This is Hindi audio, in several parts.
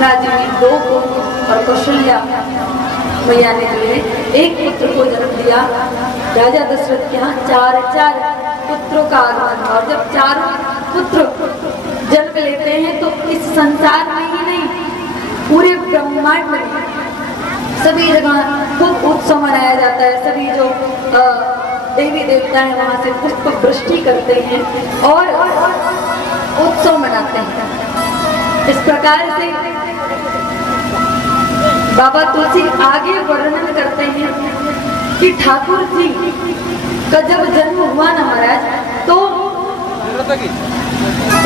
राजा ने 2 पुत्र और कौशल्या मैया ने जो है एक पुत्र को जन्म दिया। राजा दशरथ के यहाँ 4 पुत्रों का आगमन हुआ। और जब 4 पुत्र जन्म लेते हैं तो इस संसार में ही नहीं, पूरे ब्रह्मांड में सभी जगह खूब उत्सव मनाया जाता है। सभी जो देवी देवता है वहां से पुष्प वृष्टि करते हैं और उत्सव मनाते हैं। इस प्रकार से बाबा तुलसी आगे वर्णन करते हैं कि ठाकुर जी का जब जन्म हुआ ना महाराज, तो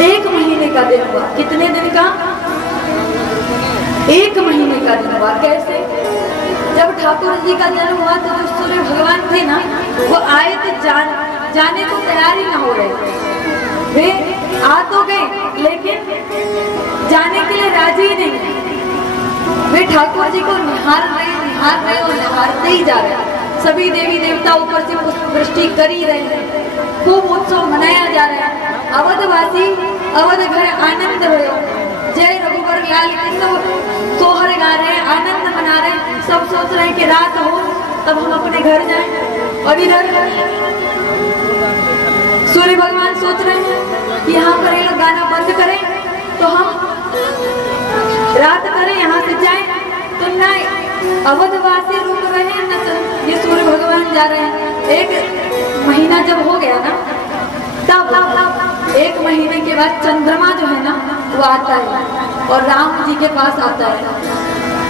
1 महीने का दिन हुआ। कितने दिन का? 1 महीने का दिन हुआ। कैसे? जब ठाकुर जी का जन्म हुआ तो जो सूर्य भगवान थे ना, वो आए थे जाने को तैयार ही ना हो रहे। वे आ तो गए लेकिन जाने के लिए राजी ही नहीं। वे ठाकुर जी को निहार रहे और निहारते ही जा रहे। सभी देवी देवता ऊपर से पुष्प वृष्टि कर ही रहे हैं। खूब उत्सव मनाया जा रहा है। अवधवासी अवध घर आनंद भयो, जय रघुवर लाल की सब सोहर गा रहे हैं, आनंद मना रहे हैं। सब सोच रहे हैं कि रात हो तब हम अपने घर जाएं। और इधर सूर्य भगवान सोच रहे हैं कि यहाँ पर ये लोग गाना बंद करें तो हम रात करें, यहाँ से जाएं। तो नहीं, अवधवासी रुक रहे हैं न, ये सूर्य भगवान जा रहे हैं। 1 महीना जब हो गया ना, तब 1 महीने के बाद चंद्रमा जो है ना वो आता है और राम जी के पास आता है।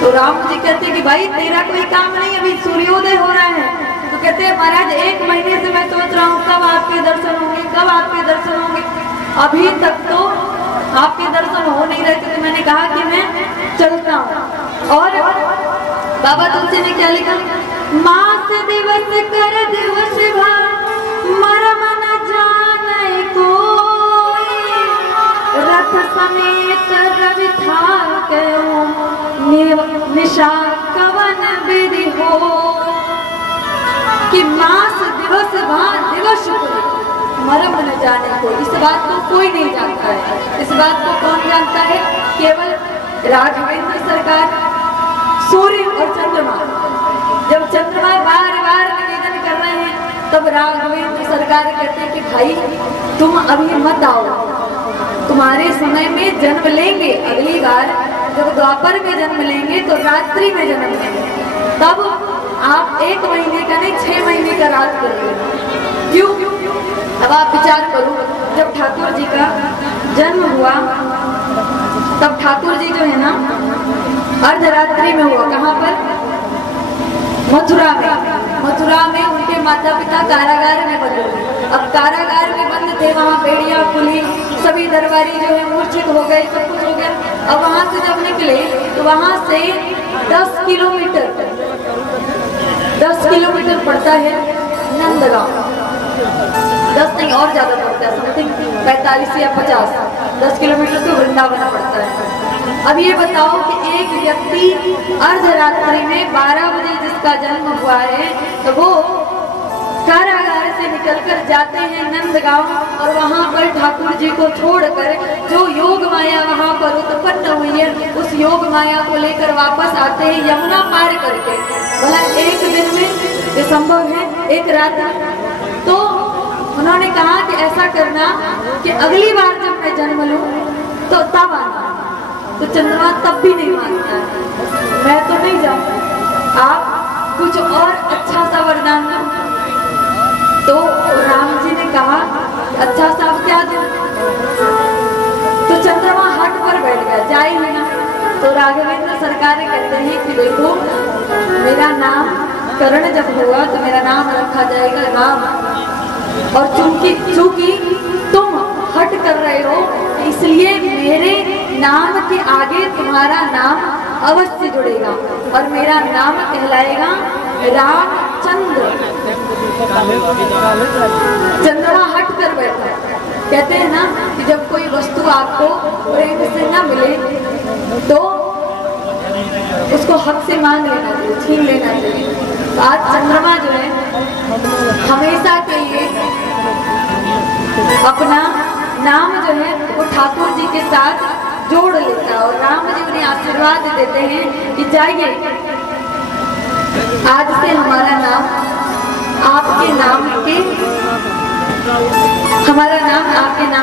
तो राम जी कहते हैं कि भाई तेरा कोई काम नहीं, अभी सूर्योदय हो रहा है। तो कहते हैं महाराज 1 महीने से मैं सोच रहा हूँ कब आपके दर्शन होंगे, कब आपके दर्शन होंगे। अभी तक तो आपके दर्शन हो नहीं रहे थे, तो मैंने कहा कि मैं चलता हूँ। और बाबा तुलसी ने क्या लिखा? मास दिवस कर दिवस मरम न जाने कोई, रथ समेत रवि था निशा कवन विधि हो। कि मास दिवस दिवस मरम न जाने को, इस बात को कोई नहीं जानता है। इस बात को कौन जानता है? केवल राघवेंद्र सरकार, सूर्य और चंद्रमा। जब चंद्रमा बार निवेदन कर रहे हैं तब राघवेंद्र सरकार कहते हैं कि भाई तुम अभी मत आओ, तुम्हारे समय में जन्म लेंगे। अगली बार जब द्वापर में जन्म लेंगे तो रात्रि में जन्म लेंगे, तब आप 1 महीने का नहीं 6 महीने का रात कर लेंगे। क्यों? अब आप विचार करो, जब ठाकुर जी का जन्म हुआ तब ठाकुर जी जो है ना अर्धरात्रि में हुआ। कहाँ पर? मथुरा में उनके माता पिता कारागार में बंद हुए। अब कारागार में बंद थे, वहाँ बेड़िया पुलिस सभी दरबारी जो है मूर्छित हो गए, सब कुछ हो गया। अब वहाँ से जब निकले तो वहाँ से 10 किलोमीटर पड़ता है नंदगांव। 10 नहीं और ज्यादा पड़ता है, समथिंग 45 या 50। 10 किलोमीटर तो वृंदावन पड़ता है। अब ये बताओ कि एक व्यक्ति अर्धरात्रि में 12 बजे जिसका जन्म हुआ है, तो वो कारागार से निकलकर जाते हैं नंदगांव और वहाँ पर ठाकुर जी को छोड़कर जो योग माया वहाँ पर उत्पन्न हुई है, उस योग माया को लेकर वापस आते हैं यमुना पार करके। भला 1 दिन में ये संभव है? 1 रात? तो उन्होंने कहा कि ऐसा करना कि अगली बार जब मैं जन्म लूं तो तब आना। तो चंद्रमा तब भी नहीं मानता है, मैं तो नहीं जाऊंगा, आप कुछ और अच्छा सा वरदान दो। तो राम जी ने कहा अच्छा सा क्या दूं? तो चंद्रमा हट पर बैठ गया, जाए ही ना। तो राघवेंद्र सरकार कहते हैं कि देखो मेरा नाम करण जब होगा तो मेरा नाम रखा जाएगा राम, और चूंकि तुम हट कर रहे हो इसलिए मेरे नाम के आगे तुम्हारा नाम अवश्य जुड़ेगा और मेरा नाम कहलाएगा रामचंद्र। चंद्रमा हट कर बैठा। कहते हैं ना कि जब कोई वस्तु आपको प्रेम से न मिले तो उसको हक से मांग लेना चाहिए, छीन लेना चाहिए। तो आज चंद्रमा जो है हमेशा के लिए अपना नाम जो है वो ठाकुर जी के साथ जोड़ लेता है। और राम जी उन्हें आशीर्वाद देते हैं कि जाइए, आज से हमारा नाम आपके नाम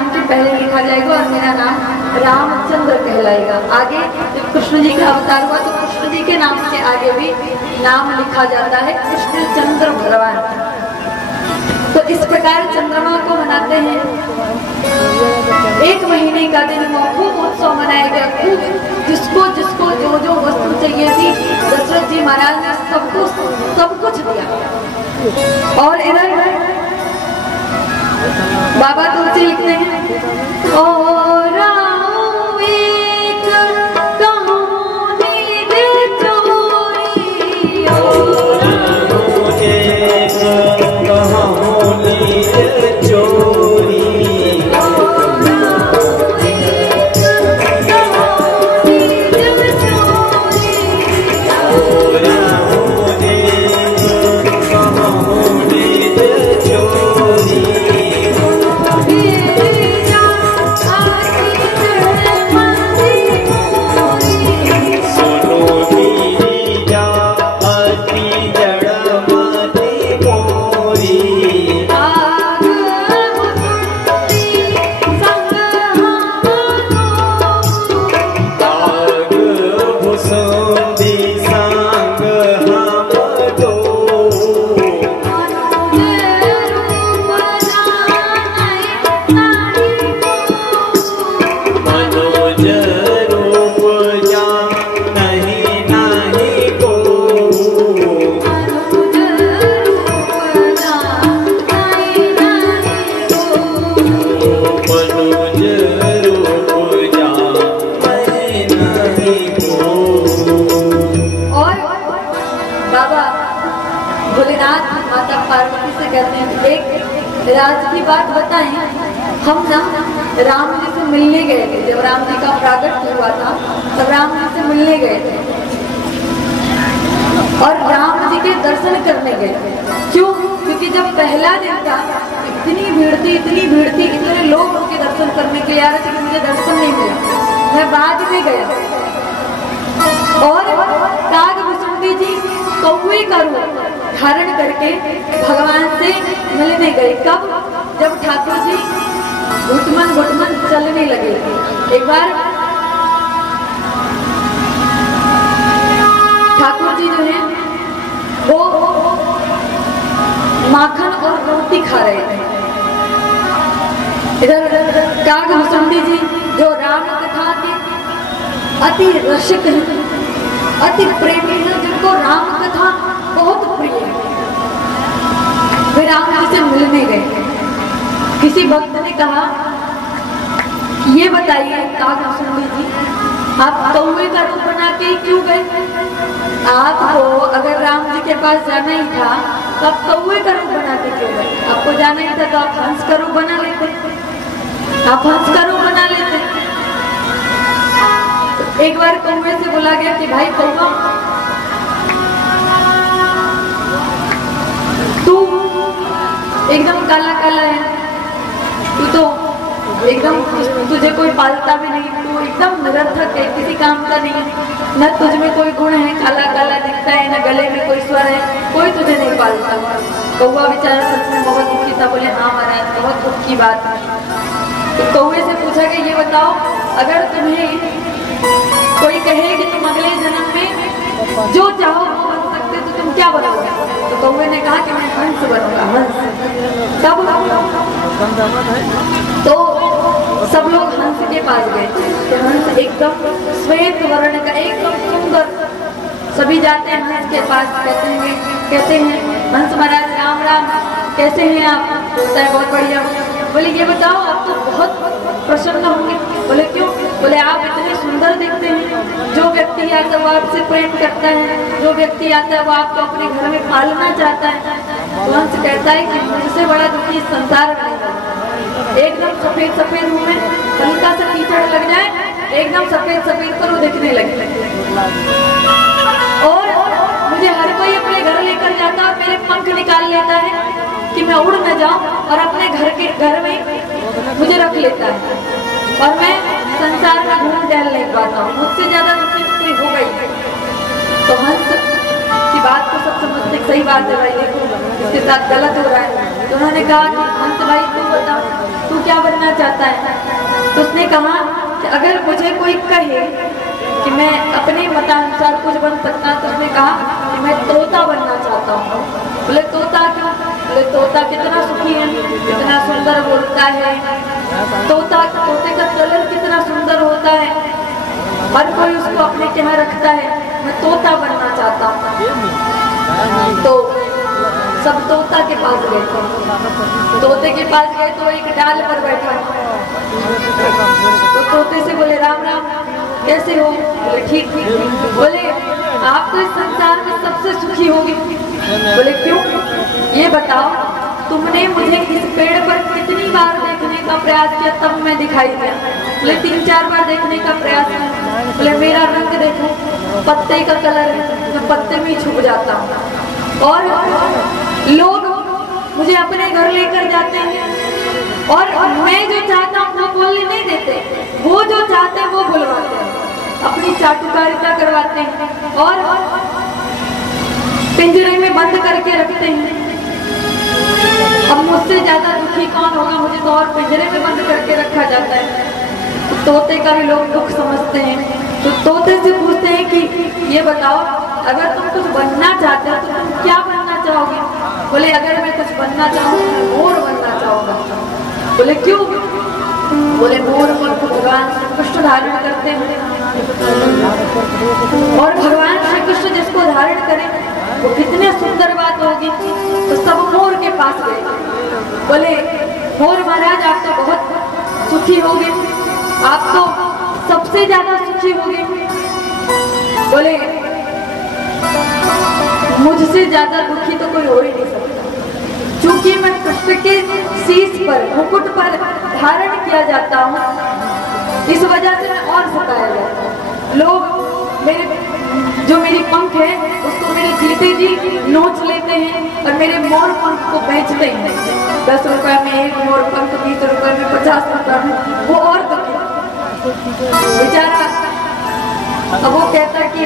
के पहले लिखा जाएगा और मेरा नाम रामचंद्र कहलाएगा। आगे जब कृष्ण जी का अवतार हुआ तो कृष्ण जी के नाम के आगे भी नाम लिखा जाता है कृष्णचंद्र भगवान। तो इस प्रकार चंद्रमा को मनाते हैं। 1 महीने का दिन खूब उत्सव मनाया गया। खूब जिसको जिसको जो जो वस्तु चाहिए थी दशरथ जी महाराज ने सब कुछ दिया। और इधर बाबा तुलसी लिखते हैं, ओ राम एक कहानी दे चोरी, ओ राम एक कहानी दे चोरी, राज की बात बताएं। हम ना राम जी से मिलने गए थे। जब राम जी का प्रागट्य हुआ था तब राम जी से मिलने गए थे और राम जी के दर्शन करने गए। क्यों? क्योंकि जब पहला दिन था इतनी भीड़ थी, इतने लोग उनके दर्शन करने के लिए आ रहे थे कि मुझे दर्शन नहीं मिला। मैं बाद में गया और कागभूषुंडी जी कौवे का रूप धारण करके भगवान से मिलने गए। कब? जब ठाकुर जी घुटमन चलने लगे। एक बार ठाकुर जी जो है वो माखन और रोटी खा रहे थे। इधर कागभूषुंडी जी जो राम कथा के अति रसिक हैं, अति प्रेमी हैं, जिनको राम कथा बहुत प्रिय है, वे राम जी से मिलने गए। किसी भक्त ने कहा, ये बताइए कागभूषुंडी जी, आप कौवे का रूप बना के क्यों गए? आपको अगर राम जी के पास जाना ही था तो आप कौवे का रूप बना के क्यों गए? आपको जाना ही था तो आप हंस का रूप बना लेते। तो एक बार कौवे से बोला गया कि भाई कौवा, तू एकदम काला काला है, तू तो एकदम, तुझे कोई पालता भी नहीं, तू एकदम निरर्थक है, किसी काम का नहीं है, न तुझ में कोई गुण है, काला काला दिखता है, न गले में कोई स्वर है, कोई तुझे नहीं पालता। कौवा बेचारा सच में बहुत दुखी था। बोले हाँ महाराज, बहुत दुख की बात है। तो कौवे से पूछा कि ये बताओ, अगर तुम्हें कोई कहे कि तुम अगले जन्म में जो चाहो वो बन सकते तो तुम क्या बनोगे? तो कौवे ने कहा कि मैं हंस बनूंगा, हंस। तब तो सब लोग हंस के पास गए। तो हंस एकदम श्वेत वर्ण का, एकदम सुंदर। सभी जाते हैं हंस के पास, कहते हैं हंस महाराज राम राम, कैसे हैं आप? बोलता है बहुत बढ़िया। बोले ये बताओ, आप तो बहुत प्रसन्न होंगे। बोले क्यों? बोले आप इतने सुंदर दिखते हैं, जो व्यक्ति आता है वो आपसे प्रेम करता है, जो व्यक्ति आता है वो आपको अपने घर में पालना चाहता है। तो हंस कहता है कि मुझसे बड़ा दुखी संसार में नहीं। एकदम सफेद सफेद मुंह में हल्का सा कीचड़ लग जाए, एकदम सफेद सफेद पर वो दिखने लगे। और मुझे हर कोई अपने घर लेकर जाता है, मेरे पंख निकाल लेता है कि मैं उड़ न जाऊं, और अपने घर में मुझे रख लेता है और मैं संसार में घूम टहल नहीं पाता हूँ, मुझसे ज्यादा दुखी तो कोई होगा ही। तो हंस की बात को सब समझते, सही बात है भाई, देखो इसके साथ गलत हो रहा है। तो उन्होंने कहा कि हंस भाई तू बता, तू क्या बनना चाहता है? तो उसने कहा कि अगर मुझे कोई कहे कि मैं अपने मतानुसार कुछ बन सकता, तो उसने कहा कि मैं तोता बनना चाहता हूँ। बोले तोता क्यों? बोले तोता कितना सुखी है, कितना सुंदर बोलता है, तोते का कलर कितना सुंदर होता है, हर कोई उसको अपने के यहाँ रखता है, मैं तोता बनना चाहता हूँ। तो सब तोता के पास गए थे। तोते के पास गए तो एक डाल पर बैठा, तो तोते से बोले राम राम, कैसे हो? बोले ठीक ठीक। बोले आप तो इस संसार में सबसे सुखी होगी। बोले क्यों? ये बताओ, तुमने मुझे इस पेड़ पर कितनी बार देखने का प्रयास किया तब मैं दिखाई दिया? बोले 3-4 बार देखने का प्रयास किया। बोले मेरा रंग देखो, पत्ते का कलर है, मैं पत्ते में ही छुप जाता हूँ, और लोग मुझे अपने घर लेकर जाते हैं, और मैं जो चाहता हूँ वो बोलने नहीं देते, वो जो चाहते हैं वो बुलवाते हैं, अपनी चाटुकारिता करवाते हैं और पिंजरे में बंद करके रखते हैं। अब मुझसे ज्यादा दुखी कौन होगा? मुझे तो और पिंजरे में बंद करके रखा जाता है। तो तोते का भी लोग दुख समझते हैं। तो तोते से पूछते हैं कि ये बताओ, अगर तुम कुछ बनना चाहते हो तो तुम क्या बनना चाहोगे? बोले अगर मैं कुछ बनना चाहूँ तो मोर बनना चाहूँगा। बोले क्यों? बोले मोर पंख भगवान श्री कृष्ण धारण करते हैं, और भगवान श्री कृष्ण जिसको धारण करें वो कितने सुंदर बात होगी। तो सब मोर के पास गए। बोले मोर महाराज आप तो बहुत सुखी होंगे, आप तो सबसे ज्यादा सुखी होंगे। बोले मुझसे ज्यादा दुखी तो कोई हो ही नहीं सकता, क्योंकि मैं कृष्ण के शीश पर, मुकुट पर धारण किया जाता हूँ, इस वजह से मैं और सताया जाता हूँ। लोग जो मेरी पंख है उसको मेरे जीते जी नोच लेते हैं और मेरे मोर पंख को बेचते हैं। 10 रुपए में एक मोर पंख, 20 रुपए में 50 रुपए में, वो और बेचारा। अब वो कहता कि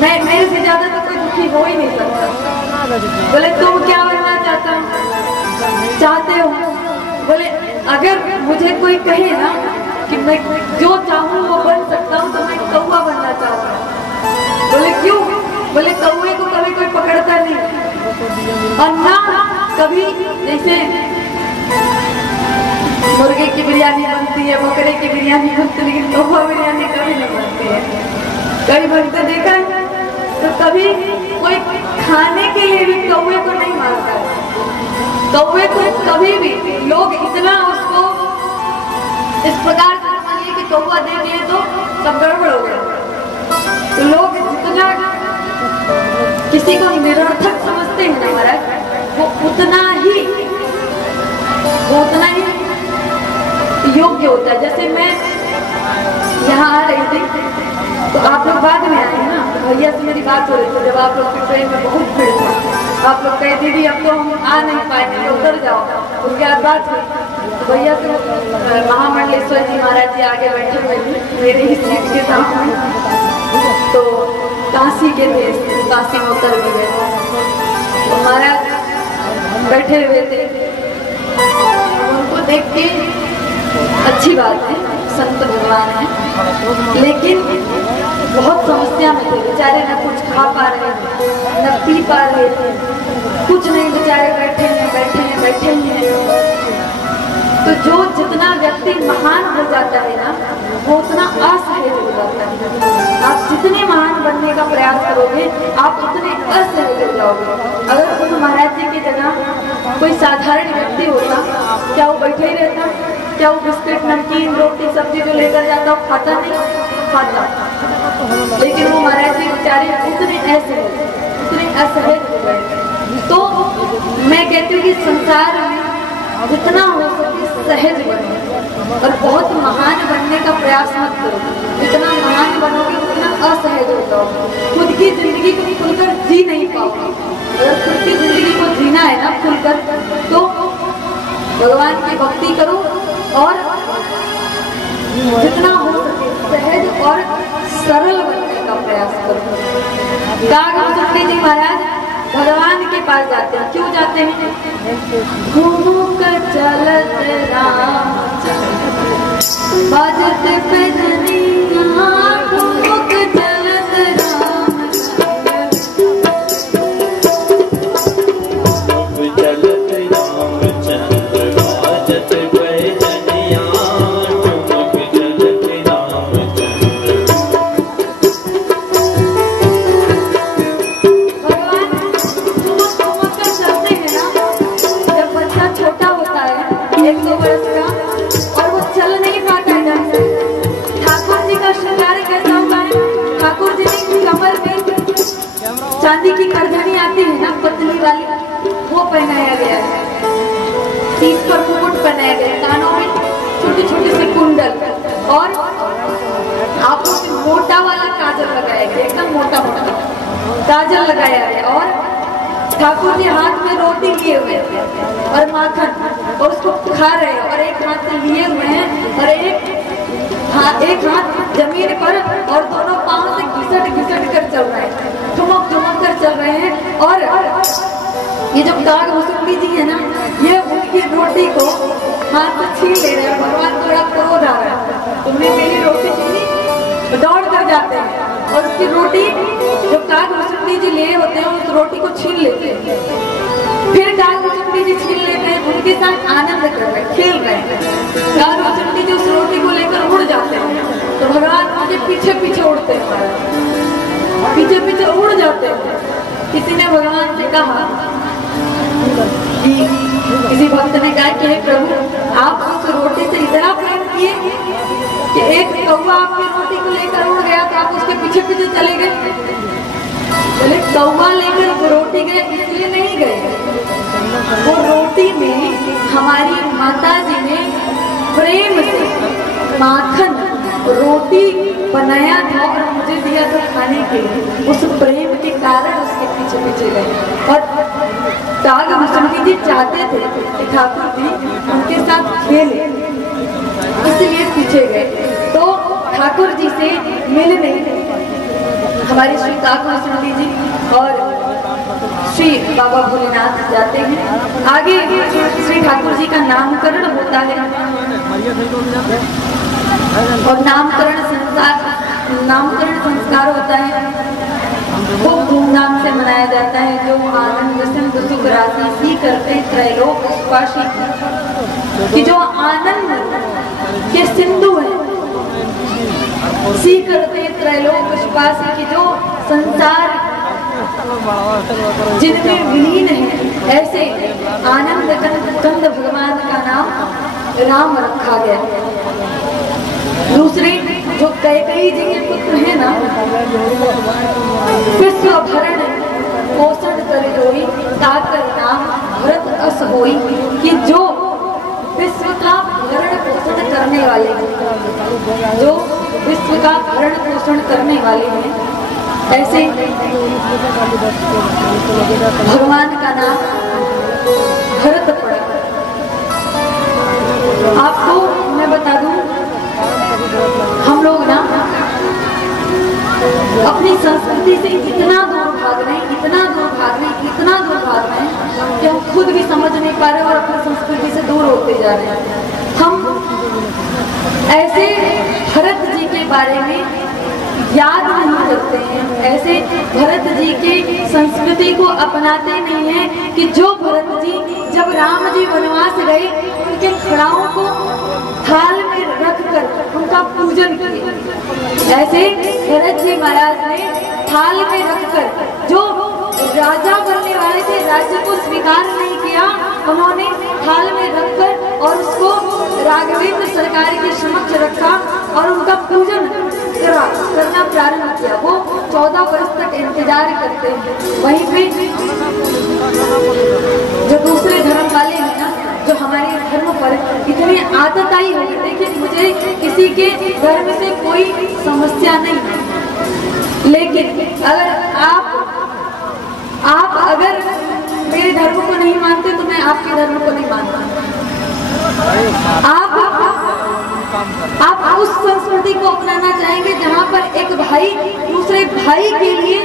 मैं, मेरे से ज्यादा तो कोई दुखी हो ही नहीं सकता। बोले तुम क्या बनना चाहते हो? बोले अगर मुझे कोई कहे ना कि मैं जो चाहूँ वो बन सकता हूँ तो मैं कौवा बनना चाहता हूँ। बोले क्यों? बोले कौवे को कभी कोई पकड़ता नहीं, और ना कभी जैसे मुर्गे की बिरयानी बनती है, बकरे की बिरयानी बनती है, लेकिन कौवा बिरयानी कभी नहीं बनती है। कई बनते देखा है तो कभी कोई खाने के लिए भी कौवे को नहीं मारता है। कौवे को कभी भी लोग इतना उसको इस प्रकार से समझिए कि कौवा दे दिए तो सब गड़बड़ हो गया। तो लोग जितना किसी को निरर्थक समझते हैं ना महाराज, वो उतना ही योग्य होता है। जैसे मैं यहाँ आ रही थी तो आप लोग बाद में आए ना, तो भैया से मेरी बात हो रही थी, जब आप लोग की ट्रेन में बहुत भीड़ था, आप लोग कहे दीदी अब तो हम आ नहीं पाएंगे, तो उधर जाओ। उसके बाद बात हुई तो भैया से महामंडलेश्वर जी महाराज जी आगे बैठे हुए थे मेरे ही सीट के सामने। तो काशी के थे, काशी में उतर भी गए तो महाराज बैठे हुए थे। उनको देख के अच्छी बात है, संत भगवान है, लेकिन बहुत समस्या में थे बेचारे, न कुछ खा पा रहे थे, न पी पा रहे थे, कुछ नहीं, बेचारे बैठे हैं। तो जो जितना व्यक्ति महान हो जाता है ना, वो उतना असहज हो जाता है। आप जितने महान बनने का प्रयास करोगे आप उतने असहज हो जाओगे। अगर उस महाराज जी की जगह कोई साधारण व्यक्ति होता, क्या वो बैठे ही रहता? क्या वो बिस्किट, नमकीन, रोटी, सब्जी जो लेकर जाता वो खाता नहीं? खाता। लेकिन वो महाराज जी बेचारे उतने असहज हो गए। तो मैं कहती हूँ कि संसार में जितना हो सके सहज बनो, और बहुत महान बनने का प्रयास मत करो। जितना महान बनोगे उतना असहज हो जाओगे, खुद की जिंदगी को खुलकर जी नहीं पाओगे। अगर खुद की जिंदगी को जीना है ना खुलकर, तो भगवान की भक्ति करो और जितना हो सके सहज और सरल बनने का प्रयास करो। काग जी महाराज भगवान के पास जाते हैं। क्यों जाते हैं? घूम कर चलत राम बाजत पे धनिया, घूम कर चलत राम चलत रामचंद्र बाजत पे धनिया, घूम चलत रामचंद्र। भगवान घूम कर चलते हैं ना। जब बच्चा छोटा होता है 1-2 वर्ष का और वो चल नहीं पाता है ढंग से, ठाकुर जी का श्रृंगार कैसा होता है? ठाकुर जी ने कमर में चांदी की करधनी आती है ना, पतली वाली, वो पहनाया गया है। सीस पर मुकुट पहनाया गया है, कानों में छोटे छोटे से कुंडल और आंखों में मोटा वाला काजल लगाया गया, एकदम मोटा मोटा काजल लगाया गया। और ठाकुर जी हाथ में रोटी लिए हुए हैं और माखन, और उसको खा रहे हैं, और एक हाथ से लिए हुए हैं और एक हाथ जमीन पर, और दोनों पांव से घिसट घिसट कर चल रहे हैं, ठुमक ठुमक कर चल रहे हैं। और ये जो काग भुसुंडी जी है ना, ये उनकी रोटी को हाथ से छीन ले रहे हैं। भगवान को बड़ा क्रोध आ रहा है, तुमने मेरी रोटी छीनी, दौड़ कर जाते हैं और उसकी रोटी जो काग भुसुंडी जी लिए होते हैं उस रोटी को छीन लेते हैं। फिर काग भुसुंडी जी छीन लेते हैं, उनके साथ आनंद कर रहे हैं, खेल रहे हैं। काग भुसुंडी जी उस रोटी को लेकर उड़ जाते हैं, तो भगवान उनके पीछे पीछे उड़ते हैं, पीछे पीछे उड़ जाते हैं। किसी ने भगवान से कहा कि किसी भक्त ने कहा कि हे प्रभु, आप उस रोटी से इतना प्रेम किए कि एक कौवा आपकी रोटी को लेकर उड़ गया तो आप उसके पीछे पीछे चले गए। बोले कौवा लेकर रोटी गए इसलिए नहीं गए, वो रोटी में हमारी माता जी ने प्रेम से माखन रोटी बनाया था और मुझे दिया था खाने के लिए। उस प्रेम के कारण उसके पीछे पीछे गए। और काग भुसुंडी जी चाहते थे कि ठाकुर जी उनके साथ खेले, इसलिए पीछे गए। तो ठाकुर जी से मिलने हमारे श्री काग भुसुंडी जी और श्री बाबा भोलेनाथ जाते हैं। आगे श्री ठाकुर जी का नामकरण होता है और नामकरण संस्कार होता है, खूब धूमधाम से मनाया जाता है। जो आनंद सिंधु सुख राशि सी करते त्रैलोक स्पर्शी, कि जो आनंद के सिंधु है, सी करते त्रैलोक स्पर्शी, की जो संसार जिनमें विलीन है, ऐसे आनंद कंद भगवान का नाम राम रखा गया। दूसरे जो कैकेयी जी के पुत्र है ना, विश्व भरण पोषण कर जोई, ताकर नाम भरत अस होई, कि जो विश्व का भरण पोषण करने वाले हैं, जो विश्व का भरण पोषण करने वाले हैं, ऐसे भगवान का नाम भरत पड़ा। आपको मैं बता दूं, हम लोग ना अपनी संस्कृति से इतना दूर भाग रहे हैं, इतना दूर भाग रहे हैं, इतना दूर भाग रहे हैं कि हम खुद भी समझ नहीं पा रहे और अपनी संस्कृति से दूर होते जा रहे हैं। हम ऐसे भरत जी के बारे में याद नहीं करते हैं, ऐसे भरत जी की संस्कृति को अपनाते नहीं हैं कि जो भरत जी जब राम जी वनवास गए, उनके खड़ाओं को थाल में रखकर उनका पूजन किया। ऐसे भरत जी महाराज ने थाल में रखकर जो राजा बनने वाले थे, राज्य को स्वीकार नहीं किया, उन्होंने थाल में रखकर और उसको राघवेंद्र सरकार के समक्ष रखा और उनका पूजन करना प्रारंभ किया। वो 14 वर्ष तक इंतजार करते हैं। वहीं पे जो दूसरे धर्म वाले हैं ना, जो हमारे धर्म पर इतनी आदत आई होगी, देखिए मुझे किसी के धर्म से कोई समस्या नहीं है, लेकिन अगर आप अगर मेरे धर्म को नहीं मानते तो मैं आपके धर्म को नहीं मानता। आप आप उस संस्कृति को अपनाना चाहेंगे जहाँ पर एक भाई दूसरे भाई के लिए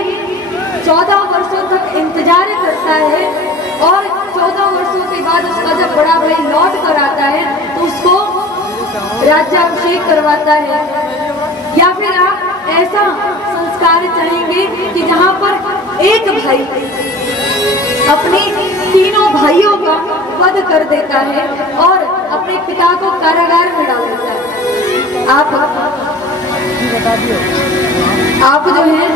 14 वर्षों तक इंतजार करता है और 14 वर्षों के बाद उसका जब बड़ा भाई लौट कर आता है तो उसको राज्याभिषेक करवाता है? या फिर आप ऐसा संस्कार चाहेंगे कि जहाँ पर एक भाई अपने तीनों भाइयों का वध कर देता है और अपने पिता को कारागार में डाल देता है? आप जो है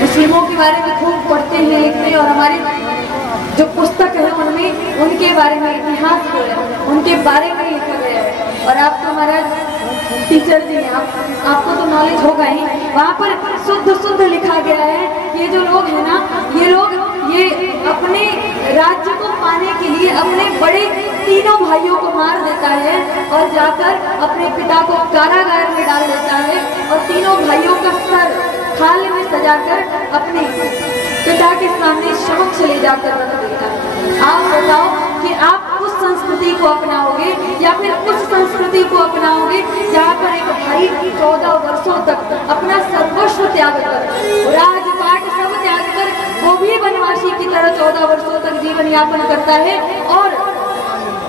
मुस्लिमों के बारे में खूब पढ़ते हैं, लिखते हैं, और हमारे जो पुस्तक है उनमें उनके बारे में इतिहास जो है उनके बारे में लिखा गया है। और आप तो हमारा टीचर जी हैं, आपको तो नॉलेज होगा ही। वहाँ पर शुद्ध लिखा गया है ये जो लोग हैं ना, ये लोग ये अपने राज्य को पाने के लिए अपने बड़े तीनों भाइयों को मार देता है और जाकर अपने पिता को कारागार में डाल देता है और तीनों भाइयों का सर थाल में सजाकर अपने पिता के सामने समक्ष ले जाकर रख देता है। आप बताओ कि आप उस संस्कृति को अपनाओगे या फिर उस संस्कृति को अपनाओगे जहाँ पर एक भाई 14 वर्षों तक अपना सर्वस्व त्याग कर, राजपाट सब त्याग कर, वो भी वनवासी की तरह 14 वर्षों तक जीवन यापन करता है और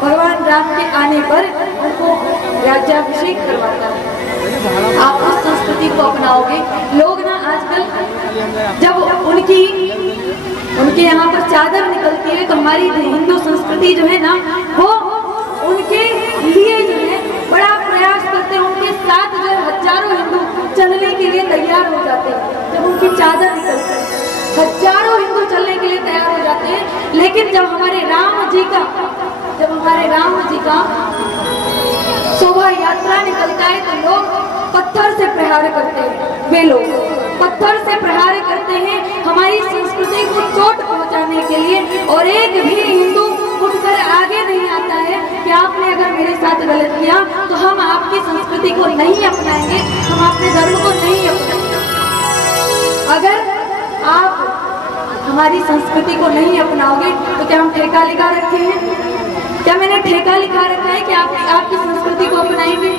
भगवान राम के आने पर उनको राज्याभिषेक करवाता है? आप उस संस्कृति को अपनाओगे? लोग ना आजकल जब उनके यहाँ पर चादर निकलती है तो हमारी हिंदू संस्कृति जो है ना वो उनके लिए जो है बड़ा प्रयास करते हैं, उनके साथ जो है हजारों हिंदू चलने के लिए तैयार हो जाते हैं। जब उनकी चादर निकलती है हजारों हिंदू चलने के लिए तैयार हो जाते हैं, लेकिन जब हमारे राम जी का शोभा यात्रा निकलता है तो लोग पत्थर से प्रहार करते हैं। वे लोग पत्थर से प्रहार करते हैं हमारी संस्कृति को चोट पहुंचाने के लिए, और एक भी हिंदू उठकर आगे नहीं आता है कि आपने अगर मेरे साथ गलत किया तो हम आपकी संस्कृति को नहीं अपनाएंगे, हम अपने धर्म को नहीं अपनाएंगे। अगर आप हमारी संस्कृति को नहीं अपनाओगे तो क्या हम ठेका लिखा रखे हैं? क्या मैंने ठेका लिखा रखा है कि आप आपकी संस्कृति को अपनाएंगे?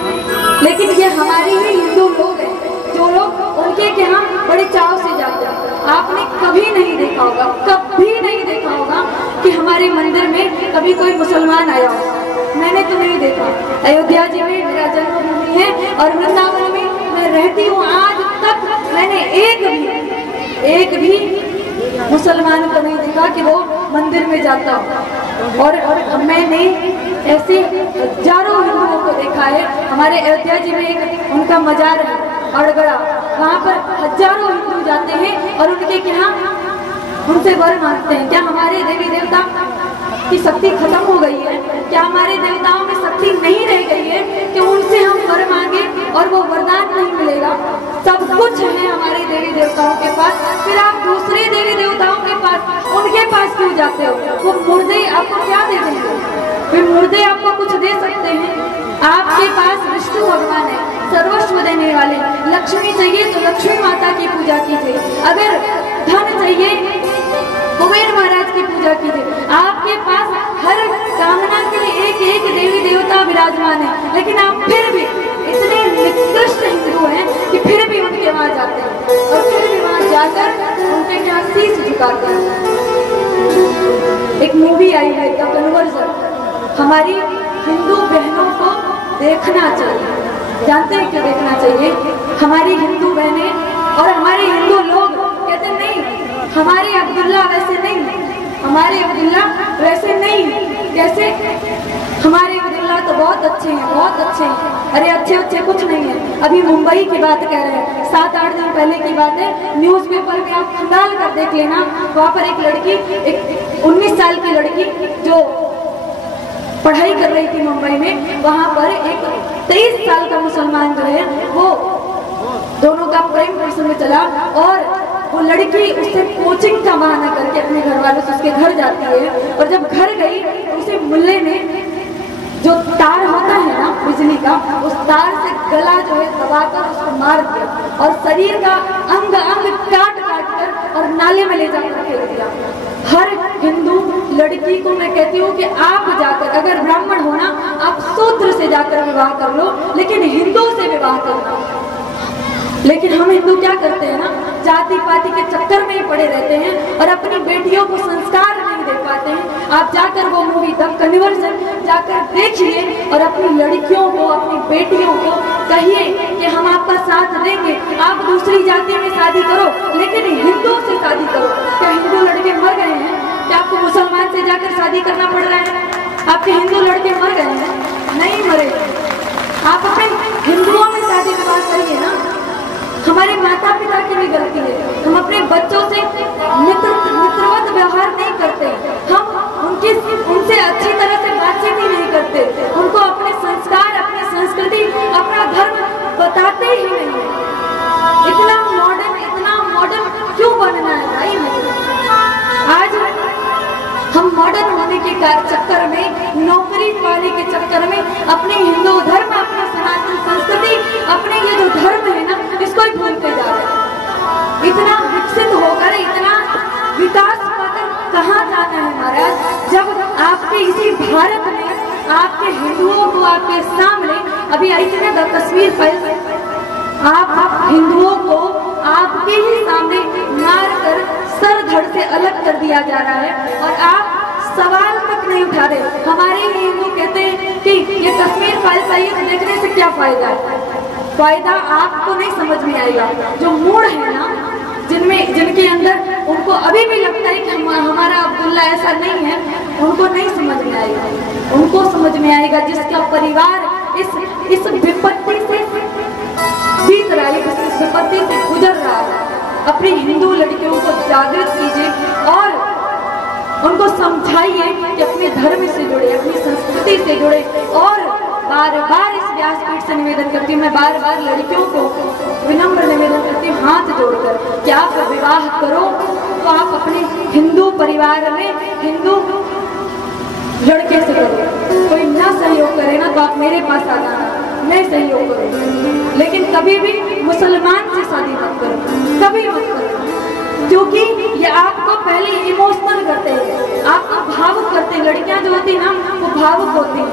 लेकिन ये हमारे ही हिंदू लोग हैं जो लोग उनके यहाँ बड़े चाव से जाते हैं। आपने कभी नहीं देखा होगा कि हमारे मंदिर में कभी कोई मुसलमान आया हो। मैंने तो नहीं देखा। अयोध्या जी में मेरा जन्मभूमि है और वृंदावन में मैं रहती हूँ। आज तक मैंने एक भी मुसलमान को नहीं देखा कि वो मंदिर में जाता हो। और मैंने ऐसे हजारों हिंदुओं को देखा है। हमारे अयोध्या जी में एक उनका मजार है अड़गड़ा, वहाँ पर हजारों हिंदू जाते हैं और उनके यहाँ उनसे वर मांगते हैं। क्या हमारे देवी देवता की शक्ति खत्म हो गई है? क्या हमारे देवताओं में शक्ति नहीं रह गई है कि उनसे हम वर मांगे और वो वरदान नहीं मिलेगा? सब कुछ है हमारे देवी देवताओं के पास, फिर आप दूसरे देवी देवताओं के पास उनके पास क्यों जाते हो? वो मुर्दे आपको क्या दे देंगे? वे मुर्दे आपको कुछ दे सकते हैं? आपके पास विष्णु भगवान है, सर्वस्व देने वाले। लक्ष्मी चाहिए तो लक्ष्मी माता की पूजा कीजिए, अगर धन चाहिए कुबेर महाराज की पूजा कीजिए। आपके पास हर कामना के लिए एक देवी देवता विराजमान है, लेकिन आप फिर भी इतने निकृष्ट हिंदू हैं कि फिर भी उनके वहां जाते हैं और फिर भी वहां जाकर उनके यहाँ शीश झुकाते हैं। एक मूवी आई है द कन्वर्जन, हमारी हिंदू बहनों को देखना चाहिए। जानते हैं क्यों देखना चाहिए? हमारी हिंदू बहनें और हमारे हिंदू लोग कहते नहीं हमारे अब्दुल्ला वैसे नहीं, हमारे अब्दुल्ला वैसे नहीं। कैसे? हमारे अब्दुल्ला तो बहुत अच्छे हैं, बहुत अच्छे हैं। अरे अच्छे कुछ नहीं है। अभी मुंबई की बात कह रहे हैं, 7-8 दिन पहले की बात है। न्यूज़पेपर में आप खंगाल कर देख लेना, वहाँ पर एक लड़की, एक 19 साल की लड़की जो पढ़ाई कर रही थी मुंबई में, वहाँ पर एक 23 साल का मुसलमान जो है वो दोनों का प्रेम प्रसंग चला और वो लड़की उससे कोचिंग का बहाना करके अपने घर वालों से उसके घर जाती है। और जब घर गई तो उसे मुल्ले ने जो तार होता है ना बिजली का, उस तार से गला जो है दबाकर उसको मार दिया और शरीर का अंग काट कर और नाले में ले जाकर फेंक दिया। हर हिंदू लड़की को मैं कहती हूँ कि आप जाकर, अगर ब्राह्मण हो ना, आप शूद्र से जाकर विवाह कर लो, लेकिन हिंदू से विवाह करना। लेकिन हम हिंदू क्या करते हैं ना, जाति पाति के चक्कर में ही पड़े रहते हैं और अपनी बेटियों को संस्कार नहीं दे पाते हैं। आप जाकर वो मूवी द कन्वर्जन जाकर देखिए और अपनी लड़कियों को, अपनी बेटियों को कहिए कि हम आपका साथ देंगे, आप दूसरी जाति में शादी करो लेकिन हिंदू से शादी करो। क्या हिंदू लड़के मर गए हैं? क्या आपको मुसलमान से जाकर शादी करना पड़ रहा है? आपके हिंदू लड़के मर गए हैं? नहीं मरे। आप अपने हिंदुओं में शादी विवाह करिए ना। हमारे माता पिता की भी गलती है, हम अपने बच्चों से मित्रवत व्यवहार नहीं करते, हम उनसे अच्छी तरह से बातचीत ही नहीं करते, उनको अपने संस्कार, अपनी संस्कृति, अपना धर्म बताते ही नहीं है। इतना मॉडर्न क्यों बनना है भाई? आज हम मॉडर्न होने के चक्कर में, नौकरी पाने के चक्कर में अपने हिंदू धर्म, अपनी सनातन संस्कृति, अपने ये जो धर्म है ना, इसको ही भूलते जा रहे हैं। इतना विकसित होकर, इतना विकास पाकर कहाँ जाना है महाराज, जब आपके इसी भारत में आपके हिंदुओं को आपके सामने, अभी आई थी ना तस्वीर फाइल, आप हिंदुओं को आपके ही सामने मार कर सर धड़ से अलग कर दिया जा रहा है और आप सवाल तक नहीं उठा रहे। हमारे हिंदू कहते हैं कि ये तस्वीर फाइल आई है, देखने से क्या फायदा है? फायदा आपको नहीं समझ में आएगा। जो मूड है ना, जिनके अंदर उनको अभी भी लगता है कि हमारा अब्दुल्ला ऐसा नहीं है, उनको नहीं समझ में आएगा। उनको समझ में आएगा जिसका परिवार इस विपत्ति से बीत रहा है, इस विपत्ति से गुजर रहा है। अपनी हिंदू लड़कियों को जागृत कीजिए और उनको समझाइए कि अपने धर्म से जुड़े, अपनी संस्कृति से जुड़े। और बार बार इस व्यासपीठ से निवेदन करती हूँ, मैं बार बार लड़कियों को विनम्र निवेदन करती हूँ, हाथ जोड़कर कि आप विवाह करो तो आप अपने हिंदू परिवार में हिंदू लड़के से करो। कोई ना सहयोग करे ना तो आप मेरे पास आ जाना, मैं सहयोग करूँ। लेकिन कभी भी मुसलमान से शादी मत करो, कभी मत करो, क्योंकि ये आपको पहले इमोशनल करते हैं, आपको भावुक करते हैं। लड़कियां जो होती है ना, वो भावुक होती हैं,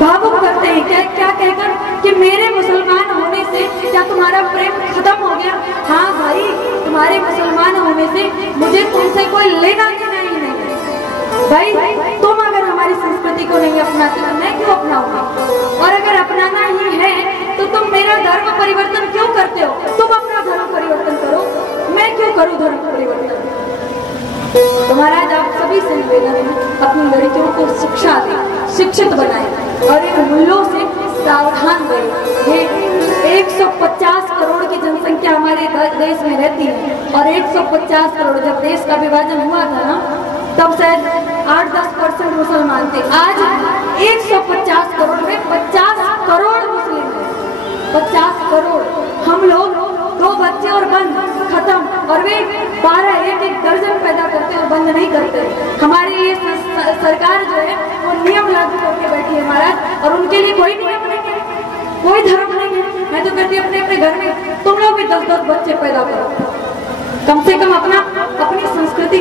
भावुक करते हैं। क्या कहकर कि मेरे मुसलमान होने से क्या तुम्हारा प्रेम खत्म हो गया? हाँ भाई, तुम्हारे मुसलमान होने से मुझे तुमसे कोई लेना देना ही नहीं है भाई। तुम अगर हमारी संस्कृति को नहीं अपनाते तो मैं क्यों अपनाऊंगी? और अगर अपनाना ही है तो तुम मेरा धर्म परिवर्तन क्यों करते हो? तुम अपना धर्म परिवर्तन करो, मैं क्यों करूं धर्म परिवर्तन? तो महाराज आप सभी से निवेदन है, अपनी लड़कियों को शिक्षा दें, शिक्षित बनाएं और इन मूल्यों से सावधान रहें। ये 150 करोड़ की जनसंख्या हमारे देश में रहती है और 150 करोड़, जब देश का विभाजन हुआ था ना, तब शायद 8-10% मुसलमान थे। आज 150 करोड़ में 50 करोड़ मुस्लिम हैं, 50 करोड़। हम लोग 2 बच्चे और बंद, खत्म। और वे 12, 1-1 दर्जन पैदा करते और बंद नहीं करते। हमारी ये सरकार जो है वो नियम लागू करके बैठी है महाराज, और उनके लिए कोई नियम नहीं है, कोई धर्म नहीं है। मैं तो कहती हूँ अपने घर में तुम लोग भी 10-10 बच्चे पैदा करो, कम से कम अपनी संस्कृति